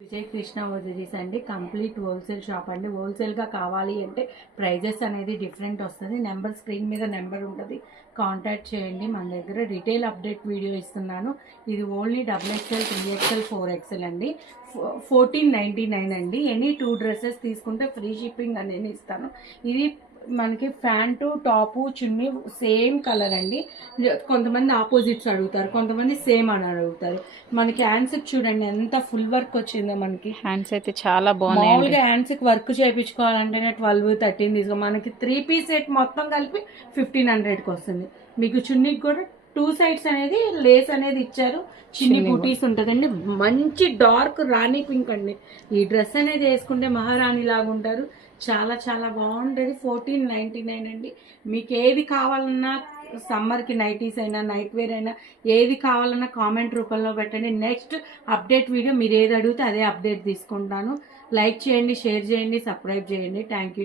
విజయ్ కృష్ణ వదిలేస్ అండి. Complete wholesale shop అండి. హోల్సేల్గా కావాలి అంటే ప్రైజెస్ అనేది డిఫరెంట్ వస్తుంది. నెంబర్ స్క్రీన్ మీద నెంబర్ ఉంటుంది, కాంటాక్ట్ చేయండి. మన దగ్గర రిటైల్ అప్డేట్ వీడియో ఇస్తున్నాను. ఇది ఓన్లీ XXL, 3XL, 4XL అండి. 1499 అండి. ఎనీ 2 డ్రెస్సెస్ తీసుకుంటే ఫ్రీ షిప్పింగ్ అనేది ఇస్తాను. ఇది మనకి ప్యాంటు టాపు చున్నీ సేమ్ కలర్ అండి. కొంతమంది ఆపోజిట్స్ అడుగుతారు, కొంతమంది సేమ్ అని అడుగుతారు. మనకి హ్యాండ్స్ చూడండి ఎంత ఫుల్ వర్క్ వచ్చిందో. మనకి హ్యాండ్స్ అయితే చాలా బాగున్నాయి. మామూలుగా హ్యాండ్స్ కి వర్క్ చేయించుకోవాలంటేనే 12, 13 తీసుకో. మనకి 3 పీస్ సెట్ మొత్తం కలిపి 1500కి వస్తుంది. మీకు చున్నీకి కూడా 2 సైడ్స్ అనేది లేస్ అనేది ఇచ్చారు. చిన్ని బూటీస్ ఉంటుందండి. మంచి డార్క్ రాణి పింక్ అండి. ఈ డ్రెస్ అనేది వేసుకుంటే మహారాణి లాగా ఉంటారు. చాలా చాలా బాగుంటుంది. 1499 అండి. మీకు ఏది కావాలన్నా, సమ్మర్కి నైటీస్ అయినా నైట్ వేర్ అయినా ఏది కావాలన్నా కామెంట్ రూపంలో పెట్టండి. నెక్స్ట్ అప్డేట్ వీడియో మీరు ఏది అడిగితే అదే అప్డేట్ తీసుకుంటాను. లైక్ చేయండి, షేర్ చేయండి, సబ్స్క్రైబ్ చేయండి. Thank you.